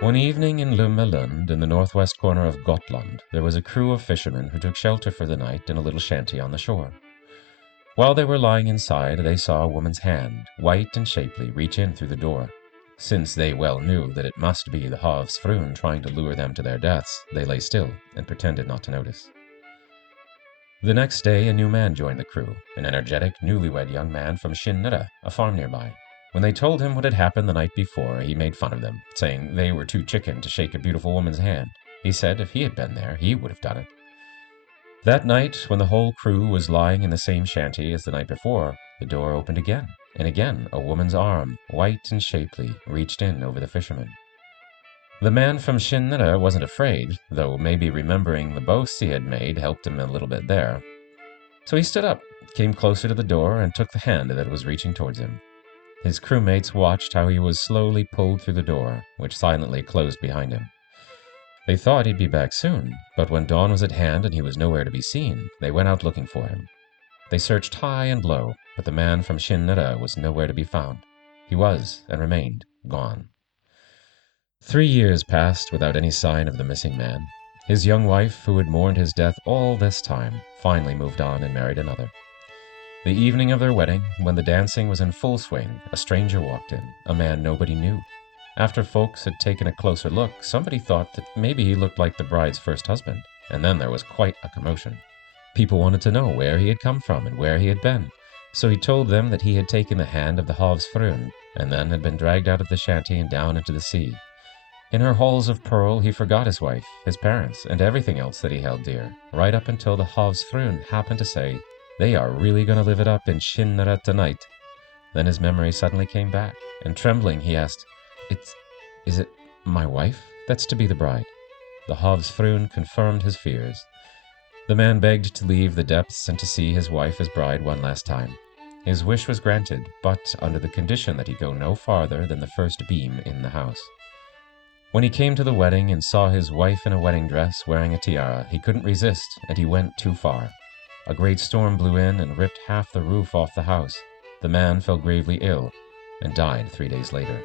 One evening in Lummelund, in the northwest corner of Gotland, there was a crew of fishermen who took shelter for the night in a little shanty on the shore. While they were lying inside, they saw a woman's hand, white and shapely, reach in through the door. Since they well knew that it must be the hav's från trying to lure them to their deaths, they lay still and pretended not to notice. The next day, a new man joined the crew, an energetic, newlywed young man from Kinnare, a farm nearby. When they told him what had happened the night before, he made fun of them, saying they were too chicken to shake a beautiful woman's hand. He said if he had been there, he would have done it. That night, when the whole crew was lying in the same shanty as the night before, the door opened again, and again a woman's arm, white and shapely, reached in over the fisherman. The man from Kinnare wasn't afraid, though maybe remembering the boasts he had made helped him a little bit there. So he stood up, came closer to the door, and took the hand that was reaching towards him. His crewmates watched how he was slowly pulled through the door, which silently closed behind him. They thought he'd be back soon, but when dawn was at hand and he was nowhere to be seen, they went out looking for him. They searched high and low, but the man from Kinnare was nowhere to be found. He was, and remained, gone. 3 years passed without any sign of the missing man. His young wife, who had mourned his death all this time, finally moved on and married another. The evening of their wedding, when the dancing was in full swing, a stranger walked in, a man nobody knew. After folks had taken a closer look, somebody thought that maybe he looked like the bride's first husband, and then there was quite a commotion. People wanted to know where he had come from and where he had been, so he told them that he had taken the hand of the hav's från, and then had been dragged out of the shanty and down into the sea. In her halls of pearl, he forgot his wife, his parents, and everything else that he held dear, right up until the hav's från happened to say, "They are really going to live it up in Kinnare tonight." Then his memory suddenly came back, and trembling he asked, Is it my wife that's to be the bride?" The hav's från confirmed his fears. The man begged to leave the depths and to see his wife as bride one last time. His wish was granted, but under the condition that he go no farther than the first beam in the house. When he came to the wedding and saw his wife in a wedding dress wearing a tiara, he couldn't resist, and he went too far. A great storm blew in and ripped half the roof off the house. The man fell gravely ill and died 3 days later.